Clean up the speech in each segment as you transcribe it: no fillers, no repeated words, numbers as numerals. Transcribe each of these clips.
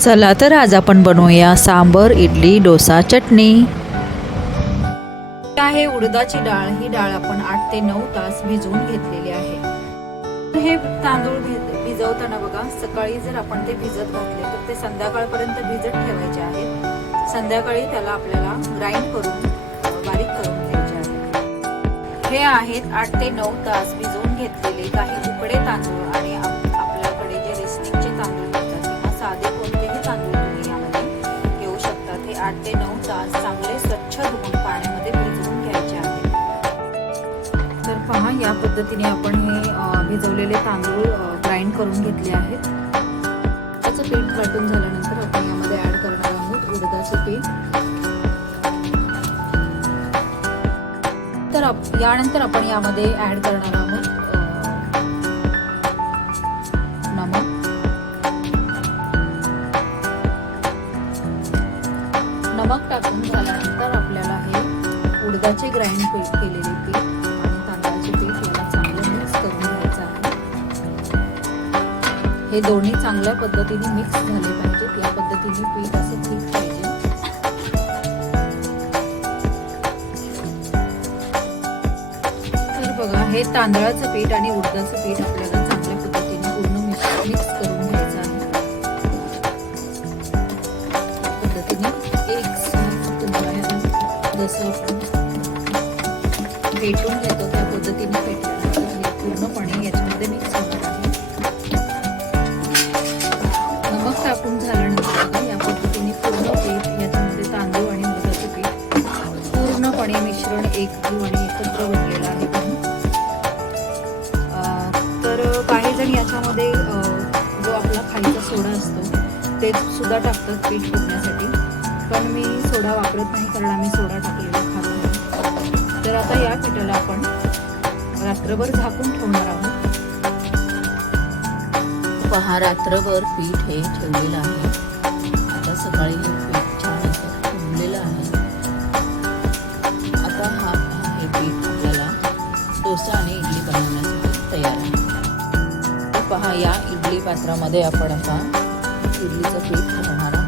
चला तर आज आपण बनवूया सांबर, इडली, डोसा, चटणी. आहे उडदाची डाळ. ही डाळ आपण 8 ते 9 तास भिजवून घेतलेली आहे. हे तांदूळ भिजवताना बघा, सकाळी जर आपण ते भिजत घातले तर ते संध्याकाळपर्यंत भिजत ठेवायचे आहेत. संध्याकाळी त्याला आपल्याला ग्राइंड करून बारीक करून घ्यायचे आहे. हे आहेत 8 ते 9 तास भिजवून घेतलेले काही उकडे तांदूळ आणि आपल्याकडे जे रेशनिंगचे तांदूळ मिळतात किंवा साधे कोणतेही तांदूळ तुम्ही यामध्ये घेऊ शकतात. हे 8 ते 9 तास चांगले स्वच्छ धुवून पाण्यामध्ये भिजवून घ्यायचे आहेत. तर पहा, या पद्धतीने आपण हे भिजवलेले तांदूळ ग्राइंड करून घेतले आहेत. त्याचं पीठ वाटून झाल्यानंतर आपण यामध्ये ऍड करणार आहोत उडदाचे पीठ. तर यानंतर आपण यामध्ये ऍड करणार आहोत नमक. नमक टाकून झाल्यानंतर आपल्याला हे उडदाचे ग्राइंड केलेले पीठ आणि तांदळाचे पीठ याला चांगलं मिक्स करून घ्यायचं आहे. हे दोन्ही चांगल्या पद्धतीने मिक्स झाले पाहिजेत. या पद्धतीने पीठ असं ठीक पाहिजे. तर बघा, हे तांदळाचं पीठ आणि उडदाचं पीठ आपल्याला चांगल्या पद्धतीने पूर्ण मिक्स करून घ्यायचं आहे. पद्धतीने एक तुम्हाला जसं आपण फेटून घेतो त्या पद्धतीने फेटल्यानंतर हे पूर्णपणे याच्यामध्ये मिक्स होणार आहे. नमक टाकून झाल्यानंतर या पद्धतीने पूर्ण पीठ याच्यामध्ये तांदूळ आणि उडदाचे पीठ पूर्णपणे मिश्रण एकजीव आणि एकत्र बनलेलं आहे. तर काही जण याच्यामध्ये जो आपला खायचा सोडा असतो ते सुद्धा टाकतात पीठ फुटण्यासाठी, पण मी सोडा वापरत नाही कारण आम्ही सोडा टाकलेला खात नाही. तर आता या पिठाला आपण रात्रभर झाकून ठेवणार आहोत. पहा, रात्रभर पीठ हे ठेवलेलं आहे. आता सकाळी हे पीठ छान असं फुगलेलं आहे. आता हे पीठ आपल्याला डोसा आणि इडली बनवण्यासाठी तयार आहे. तर पहा, या इडली पात्रामध्ये आपण आता इडलीचं पीठ घालणार आहोत.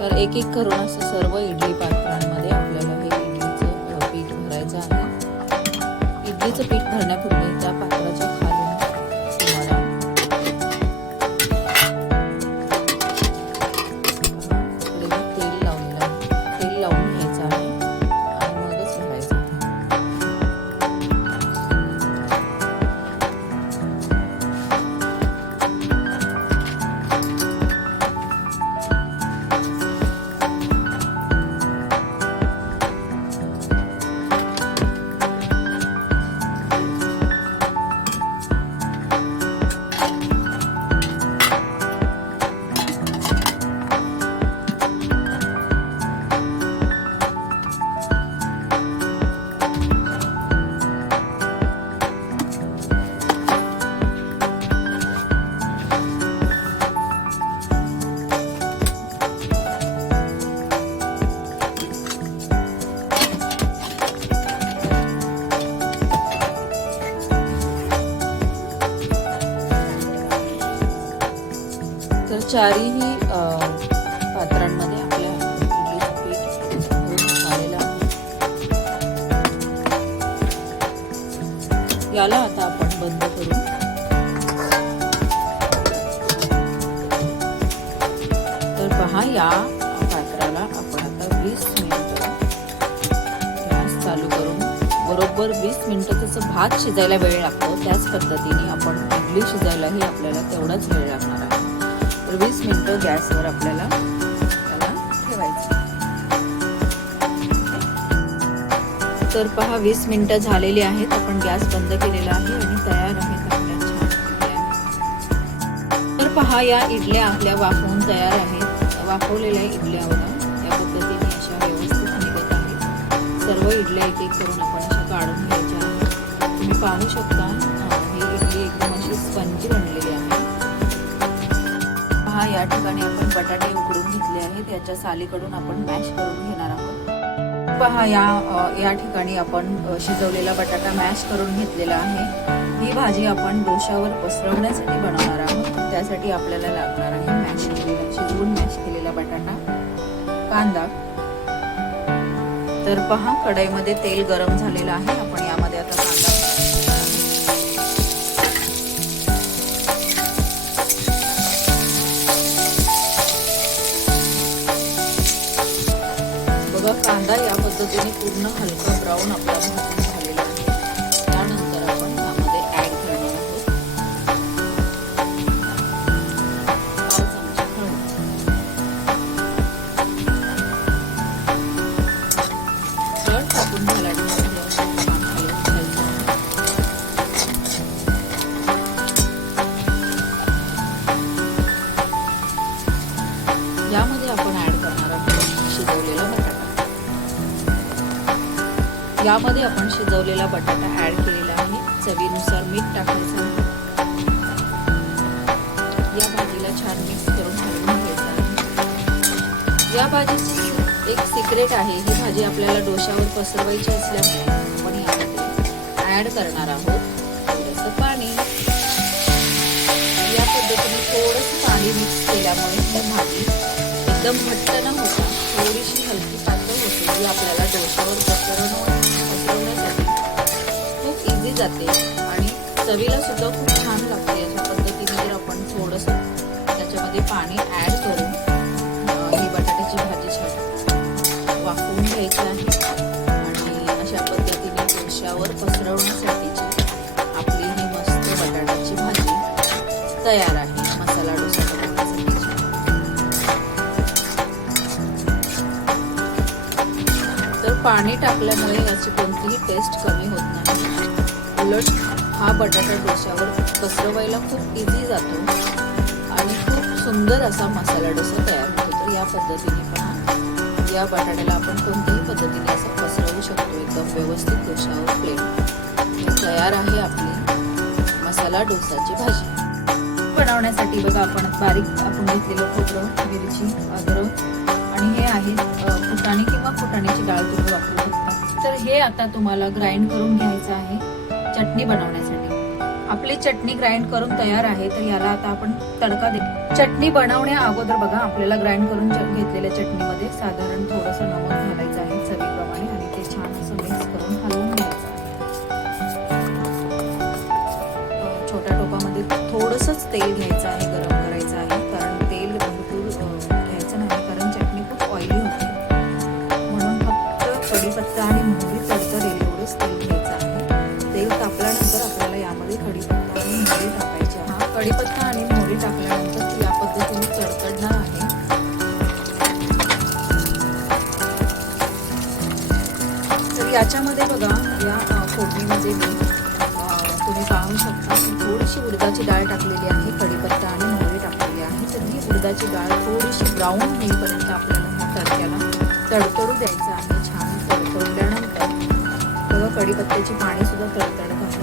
तर एक एक करून असं सर्व इडली पात्रांमध्ये आपल्याला हे इडलीचं पीठ भरायचं आहे. इडलीचं पीठ भरण्यापूर्वी त्या पात्राच्या खालून तुम्हाला तेल लावून घ्यायचं आहे आणि मगच भरायचं आहे. तर चारही पात्रांमध्ये आपल्या इडलीचं पीठ झालेलं आहे. याला आता आपण बंद करू. तर पहा, या पात्राला आपण आता 20 मिनिटं गॅस चालू करून बरोबर 20 मिनिटं त्याचं भात शिजायला वेळ लागतो, त्याच पद्धतीने आपण इडली शिजायलाही आपल्याला तेवढाच वेळ लागणार आहे. तर 20 मिनिटं गॅसवर आपल्याला त्याला ठेवायचं. तर पहा, 20 मिनिटं झालेली आहेत. आपण गॅस बंद केलेला आहे आणि तयार आहेत आपल्या छान इडल्या. तर पहा, या इडल्या आपल्या वाफवून तयार आहेत. वाफवलेल्या इडल्या बघा, या पद्धतीने अशा व्यवस्थित निघत आहेत. सर्व इडल्या एक एक करून आपण अशा काढून घ्यायच्या आहेत. तुम्ही पाहू शकता ही इडली एकदम अशी स्पंजी बनलेली आहे. पहा या ठिकाणी आपण बटाटे उकडून घेतले आहेत. याच्या सालीकडून आपण मॅश करून घेणार आहोत. पहा या ठिकाणी आपण शिजवलेला बटाटा मॅश करून घेतलेला आहे. ही भाजी आपण डोशावर पसरवण्यासाठी बनवणार आहोत. त्यासाठी आपल्याला लागणार आहे मॅश केलेला, शिजवून मॅश केलेला बटाटा, कांदा. तर पहा कढईमध्ये तेल गरम झालेलं आहे. आपण यामध्ये आता कांदा बघा, कांदा या पद्धतीने पूर्ण हलका ब्राऊन आपला भाजून झालेला आहे. त्यानंतर आपण यामध्ये ऍड करणार आहोत 5 चमचे हळद, टाकून झाल्यानंतर यामध्ये आपण ऍड करणार आहोत शिजवलेला बटाटा. यामध्ये आपण शिजवलेला बटाटा ऍड केलेला आहे. चवीनुसार मीठ टाकायचं आहे. या भाजीला छान मिक्स करून हलवून घ्यायचं आहे. या भाजीची एक सिक्रेट आहे. ही भाजी आपल्याला डोशावर पसरवायची असल्यामुळे आपण यामध्ये ऍड करणार आहोत थोडंसं पाणी. या पद्धतीने थोडंसं पाणी मिक्स केल्यामुळे ही भाजी एकदम घट्ट न होता थोडीशी हलकी पातळ होते. जी आपल्याला डोशावर पसरवण्यासाठी खूप इझी जाते आणि चवीला सुद्धा खूप छान लागते. अशा पद्धतीने जर आपण थोडंसं त्याच्यामध्ये पाणी ऍड करून ही बटाट्याची भाजी छान वाफवून घ्यायची आहे. आणि अशा पद्धतीने डोशावर पसरवण्यासाठीची आपली ही मस्त बटाट्याची भाजी तयार आहे. मसाला डोसा बनवण्यासाठी तर पाणी टाकल्यामुळे याची कोणतीही टेस्ट कमी होत नाही. उलट हा बटाटा डोश्यावर पसरवायला खूप इझी जातो आणि खूप सुंदर असा मसाला डोसा तयार होतो. तर या पद्धतीने पहा, या बटाट्याला आपण कोणत्याही पद्धतीने असं पसरवू शकतो एकदम व्यवस्थित डोशावर प्लेन. तयार आहे आपली मसाला डोसाची भाजी. बनवण्यासाठी बघा आपण आपण घेतलेलं खोबरं, मिरची, अद्रक आणि हे आहे फुटाणे किंवा फुटाण्याची डाळ तुम्ही वापरू शकता. तर हे आता तुम्हाला ग्राइंड करून घ्यायचं आहे चटणी बनवण्यासाठी. आपली चटणी ग्राइंड करून तयार आहे. तर याला आता आपण तडका देऊ. चटणी बनवण्या अगोदर बघा आपल्याला ग्राइंड करून घेतलेल्या चटणीमध्ये साधारण थोडंसं नमक घालायचं आहे चवीप्रमाणे आणि ते छान असं मिक्स करून हलवून घ्यायचं आहे. छोट्या टोपामध्ये थोडंसंच तेल घ्यायचं आहे, गरम करायचं आहे. कारण तेल भरपूर घ्यायचं नाही, कारण चटणी खूप ऑइली होते. म्हणून फक्त कढीपत्ता आणि मोहरी तडतडेल एवढंच तेल घ्यायचं आहे. तेल तापल्यानंतर आपल्याला यामध्ये कढीपत्ता आणि मोहरी टाकायची आहे. हा कढीपत्ता आणि मोहरी टाकल्यानंतर या पद्धतीने तडतडणार आहे. तर याच्यामध्ये बघा या फोडणीमध्ये तुम्ही पाहू शकता की थोडीशी उडदाची डाळ टाकलेली आहे, कढीपत्ता आणि मोहरी टाकलेली आहे. तर ही उडदाची डाळ थोडीशी ब्राऊन होईपर्यंत आपल्याला तडक्याला तडतडू द्यायचं आहे. छान तडतडल्यानंतर बघा कढीपत्त्याची पाणी सुद्धा तडतडत आहे.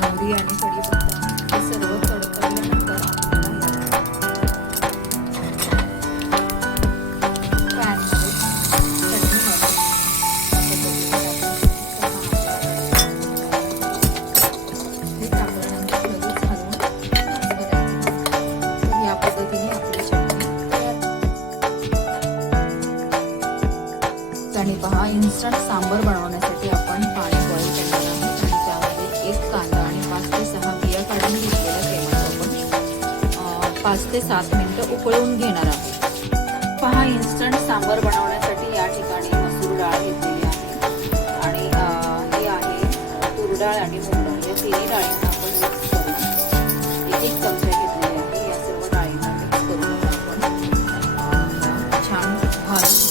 मोहरी आणि कढीपत्ता हे सर्व तडतडल्यानंतर आणि पहा इन्स्टंट सांबर बनवण्यासाठी आपण पाणी बॉईल करणार आहोत आणि त्यामध्ये 1 कांदा आणि 5 ते 6 बिया काढून घेतलेल्या टोमॅटो आपण 5 ते 7 मिनिटं उकळवून घेणार आहोत. पहा इन्स्टंट सांबर बनवण्यासाठी या ठिकाणी मसूर डाळ घेतलेली आहे आणि हे आहे तूर डाळ आणि मूग डाळ. या तिन्ही डाळींना आपण मिक्स करून 1 चमचा घेतलेले आहे. या सर्व डाळींना मिक्स करून आपण छान भाजून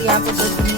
या पद्धतीने